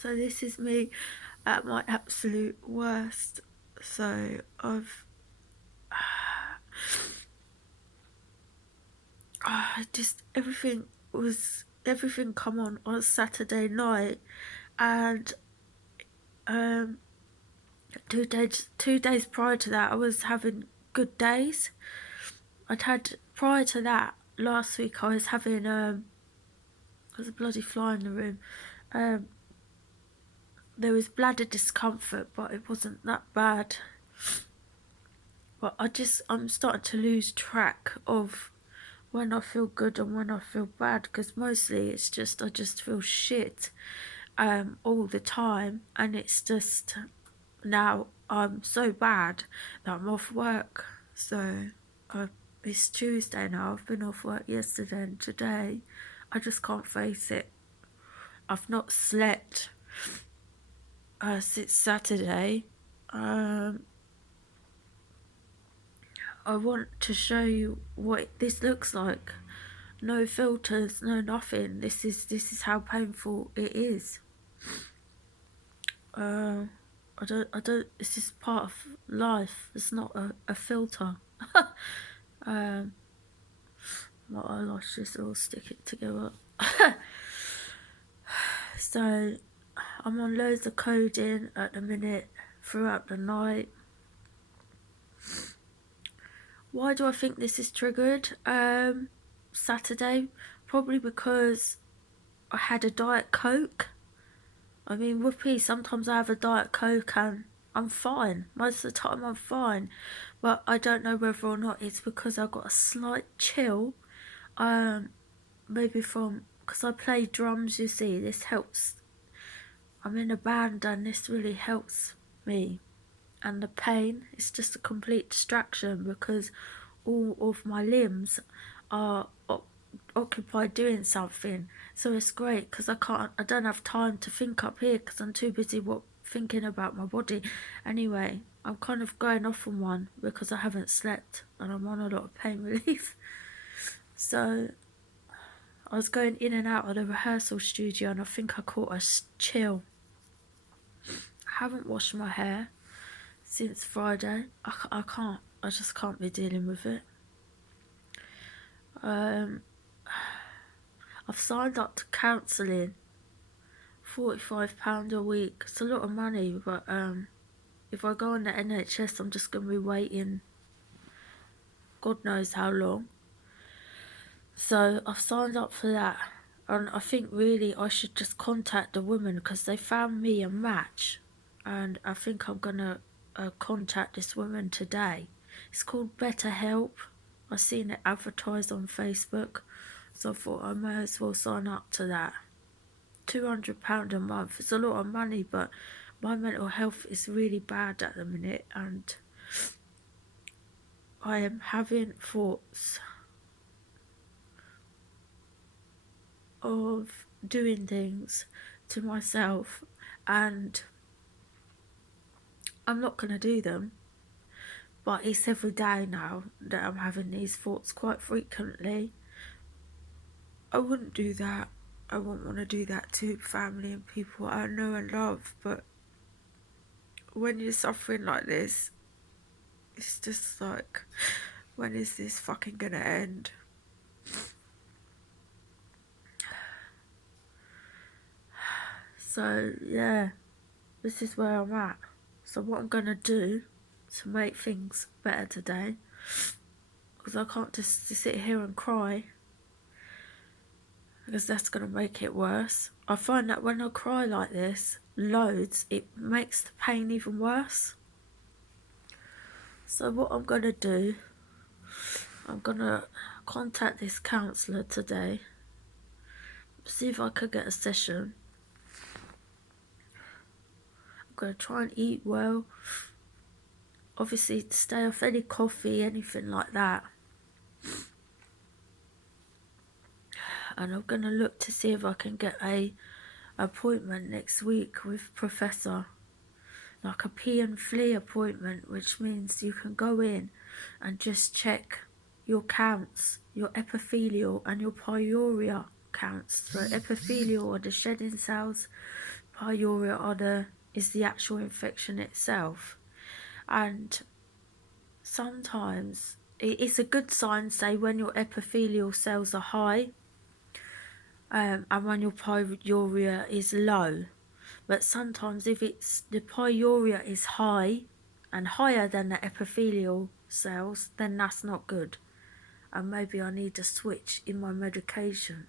So this is me at my absolute worst. So I've just everything come on Saturday night, and um 2 days prior to that I was having good days. I'd had prior to that last week I was having there's a bloody fly in the room. um there was bladder discomfort, but it wasn't that bad. But I'm starting to lose track of when I feel good and when I feel bad, because mostly it's just I just feel shit all the time, and it's just now I'm so bad that I'm off work. So it's Tuesday now. I've been off work yesterday and today. I just can't face it. I've not slept since Saturday. I want to show you what this looks like. No filters, no nothing. This is how painful it is. I don't. This is part of life. It's not a filter. um, my eyelashes all sticking together. So I'm on loads of codeine at the minute throughout the night. Why do I think this is triggered? Saturday, probably because I had a Diet Coke. I mean, whoopee, sometimes I have a Diet Coke and I'm fine. Most of the time I'm fine. But I don't know whether or not it's because I got a slight chill. Maybe from, because I play drums, you see, this helps. I'm in a band and this really helps me. And the pain is just a complete distraction because all of my limbs are occupied doing something. So it's great because I don't have time to think up here because I'm too busy thinking about my body. Anyway, I'm kind of going off on one because I haven't slept and I'm on a lot of pain relief. So I was going in and out of the rehearsal studio and I think I caught a chill. I haven't washed my hair since Friday. I can't. I just can't be dealing with it. I've signed up to counselling. £45 a week. It's a lot of money, but if I go on the NHS, I'm just gonna be waiting God knows how long. So I've signed up for that, and I think really I should just contact the women because they found me a match, and I think I'm gonna contact this woman today. It's called BetterHelp. I seen it advertised on Facebook, so I thought I may as well sign up to that. £200 a month. It's a lot of money, but my mental health is really bad at the minute, and I am having thoughts of doing things to myself, and I'm not going to do them. But it's every day now that I'm having these thoughts quite frequently. I wouldn't do that. I wouldn't want to do that to family and people I know and love, but when you're suffering like this, it's just like, when is this fucking gonna end? So yeah, this is where I'm at. So what I'm gonna do to make things better today, because I can't just sit here and cry, because that's gonna make it worse. I find that when I cry like this, loads, it makes the pain even worse. So what I'm gonna do, I'm gonna contact this counsellor today, see if I could get a session. I'm gonna try and eat well, obviously to stay off any coffee, anything like that. And I'm gonna look to see if I can get a appointment next week with Professor, like a pee and flea appointment, which means you can go in and just check your counts, your epithelial and your pyuria counts. So epithelial are the shedding cells, pyuria is the actual infection itself. And sometimes it's a good sign, say, when your epithelial cells are high, and when your pyuria is low. But sometimes if it's the pyuria is high and higher than the epithelial cells, then that's not good. And maybe I need a switch in my medication.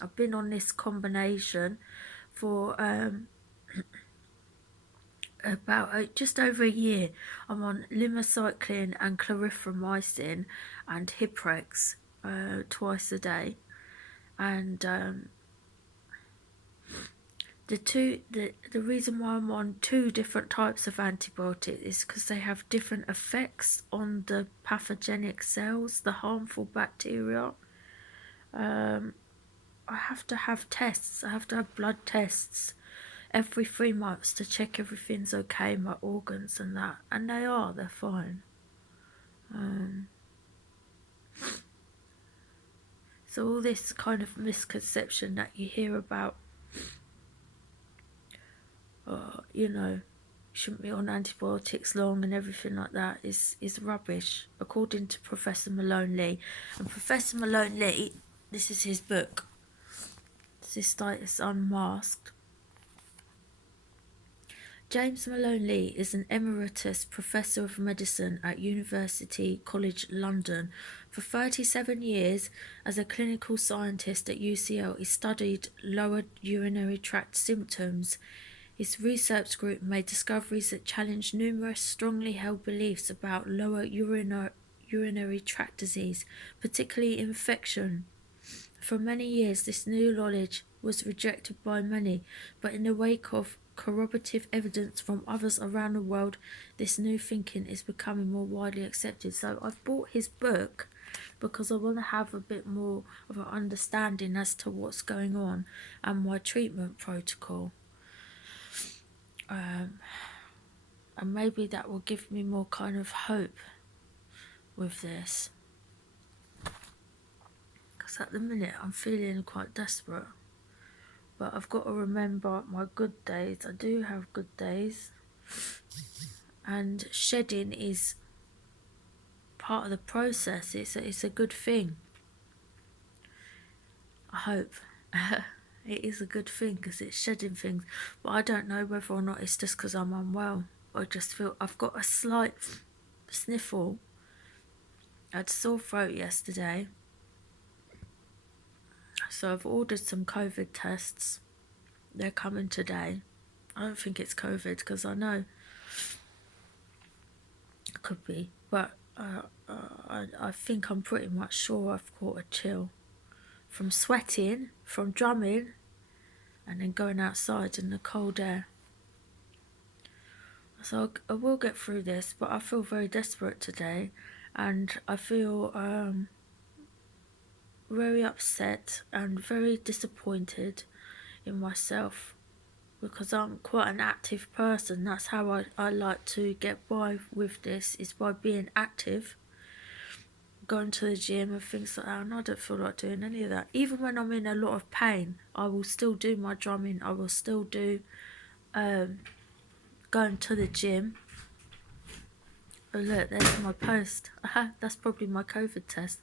I've been on this combination for about just over a year. I'm on limacycline and clarithromycin and Hiprex twice a day, and the reason why I'm on two different types of antibiotics is because they have different effects on the pathogenic cells, the harmful bacteria. I have to have tests. I have to have blood tests every 3 months to check everything's okay, my organs and that, and they're fine. So all this kind of misconception that you hear about, shouldn't be on antibiotics long and everything like that is rubbish, according to Professor Malone-Lee. And Professor Malone-Lee, this is his book, Cystitis Unmasked. James Malone-Lee is an emeritus professor of medicine at University College London. For 37 years, as a clinical scientist at UCL, he studied lower urinary tract symptoms. His research group made discoveries that challenged numerous strongly held beliefs about lower urinary tract disease, particularly infection. For many years, this new knowledge was rejected by many, but in the wake of corroborative evidence from others around the world, this new thinking is becoming more widely accepted. So I've bought his book because I want to have a bit more of an understanding as to what's going on and my treatment protocol. And maybe that will give me more kind of hope with this. Because at the minute I'm feeling quite desperate. But I've got to remember my good days. I do have good days. And shedding is part of the process. It's a good thing. I hope. It is a good thing because it's shedding things. But I don't know whether or not it's just because I'm unwell. I just feel I've got a slight sniffle. I had a sore throat yesterday. So I've ordered some COVID tests. They're coming today. I don't think it's COVID because I know it could be. But I think I'm pretty much sure I've caught a chill. From sweating, from drumming, and then going outside in the cold air. So I will get through this, but I feel very desperate today, and I feel very upset and very disappointed in myself because I'm quite an active person. That's how I like to get by with this, is by being active, going to the gym and things like that, and I don't feel like doing any of that. Even when I'm in a lot of pain, I will still do my drumming. I will still do going to the gym. Oh look, there's my post. That's probably my COVID test.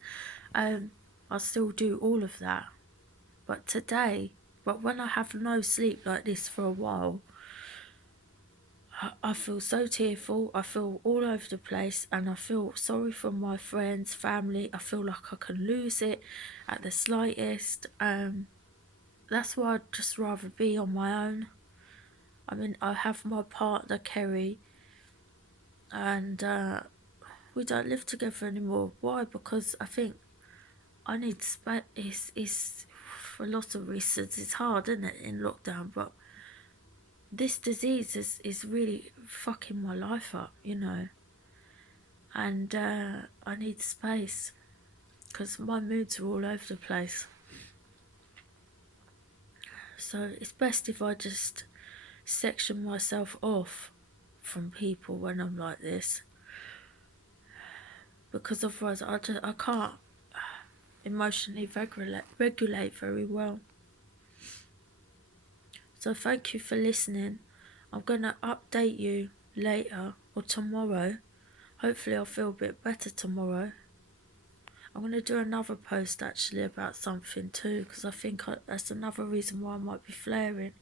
I still do all of that. But when I have no sleep like this for a while, I feel so tearful. I feel all over the place, and I feel sorry for my friends, family. I feel like I can lose it at the slightest. That's why I'd just rather be on my own. I mean, I have my partner Kerry, and we don't live together anymore. Why? Because I think I need space. It's for lots of reasons. It's hard, isn't it, in lockdown? But this disease is really fucking my life up, And I need space because my moods are all over the place. So it's best if I just section myself off from people when I'm like this, because otherwise I can't. emotionally regulate very well. So thank you for listening. I'm going to update you later or tomorrow. Hopefully I'll feel a bit better tomorrow. I'm going to do another post actually about something too, because I think that's another reason why I might be flaring.